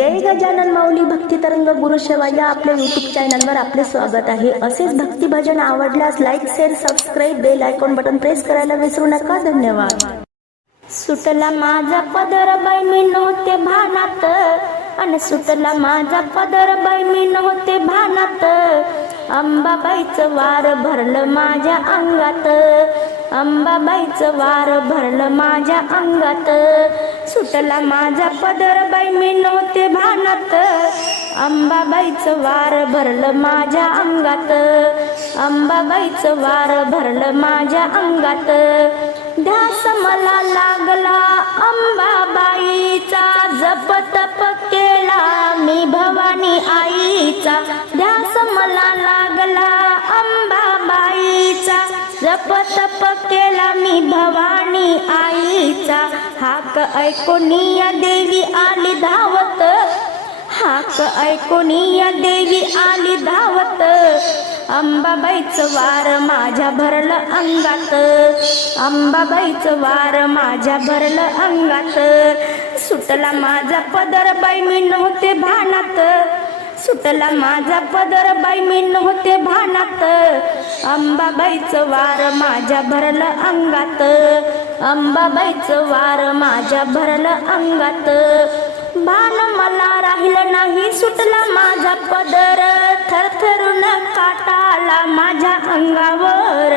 जय गजानन माऊली भक्ती तरंग गुरुसेवा या आपल्या युट्यूब चॅनलवर आपले स्वागत आहे. असेच भक्ती भजन आवडल्यास like share subscribe bell icon button press करायला विसरू नका. धन्यवाद. सुटला माझा पदर बाई मी नव्हते भानात. अन सुटला माझा पदर बाई मी नव्हते भानात. अंबाबाईचं वार भरलं माझ्या अंगात. अंबाबाईचं वार भरलं माझ्या अंगात. सुटला माझा पदर बाई मी नव्हते भानात. अंबाबाईचं वार भरलं माझ्या अंगात. अंबाबाईचं वार भरलं माझ्या अंगात. ध्यास मला लागला अंबाबाईचा जप तप केला मी भवानी आईचा. ध्यास मला लागला अंबाबाईचा जप तप केला मी भवानी आईचा. हाक ऐकून या देवी आली धावत? हाक ऐकून या देवी आली धावत? अंबाबाईचं वार माझ्या भरलं अंगात. अंबाबाईचं वार माझ्या भरलं अंगात. सुटला माझा पदर बाई मी नव्हते भानात. सुटला माझा पदर बाई मी नव्हते भानात. अंबाबाईचं वार माझ्या भरलं अंगात. अंबाबाईचं वार माझ्या भरलं अंगात. भान मला राहिलं नाही सुटला माझा पदर. थरथरून काटाला माझ्या अंगावर.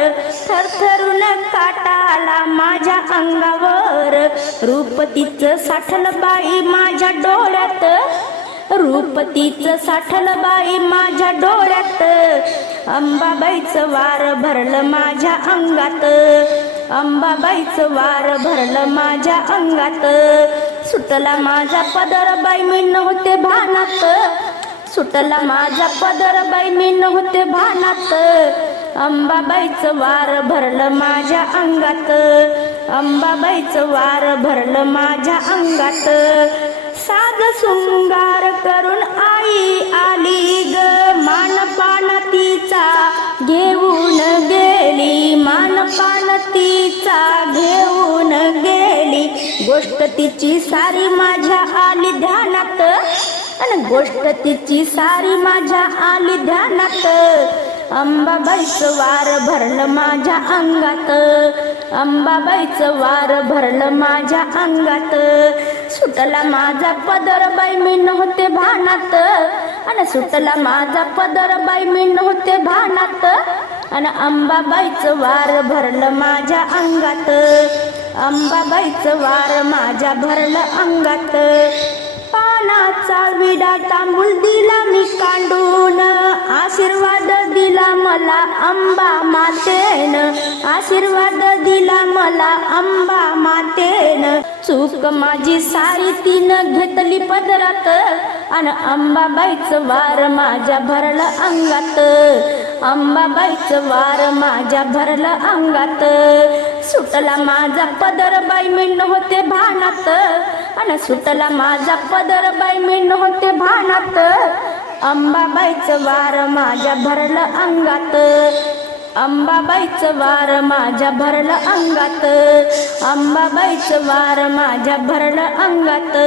थरथरून काटाला माझ्या अंगावर. रूपतीचं साठल बाई माझ्या डोळ्यात. रूपतीचं साठल बाई माझ्या डोळ्यात. अंबाबाईचं वार भरलं माझ्या अंगात. अंबाबाईचं वार भरलं माझ्या अंगात. सुटला माझा पदर बाई मी नव्हते भानात. सुटला माझा पदर बाई मी नव्हते भानात. अंबाबाईचं वार भरलं माझ्या अंगात. अंबाबाईचं वार भरलं माझ्या अंगात. साज शृंगार करून गोष्ट तिची सारी माझ्या आली ध्यानात. आणि गोष्ट तिची सारी माझ्या आली ध्यानात. अंबाबाईचं वार भरलं माझ्या अंगात. अंबाबाईचं वार भरलं माझ्या अंगात. सुटला माझा पदर बाई मी नव्हते भानात. आणि सुटला माझा पदर बाई मी नव्हते भानात. आणि अंबाबाईचं वार भरलं माझ्या अंगात. अंबाबाईचं वार माझ्या भरलं अंगात. पानाचा विडा तांबूल दिला मी कांडून. आशीर्वाद दिला मला अंबा मातेन. आशीर्वाद दिला मला अंबा मातेन. चूक माझी सारी तीन घेतली पदरात. आणि अंबाबाईचं वार माझ्या भरलं अंगात. अंबाबाईचं वार माझ्या भरलं अंगात. सुटला माझा पदर बाई मी होते भानात. आणि सुटला माझा पदर बाई मी होते भानात. अंबाबाईचं वार माझ्या भरलं अंगात. अंबाबाईचं वार माझ्या भरलं अंगात. अंबाबाईचं वार माझ्या भरलं अंगात.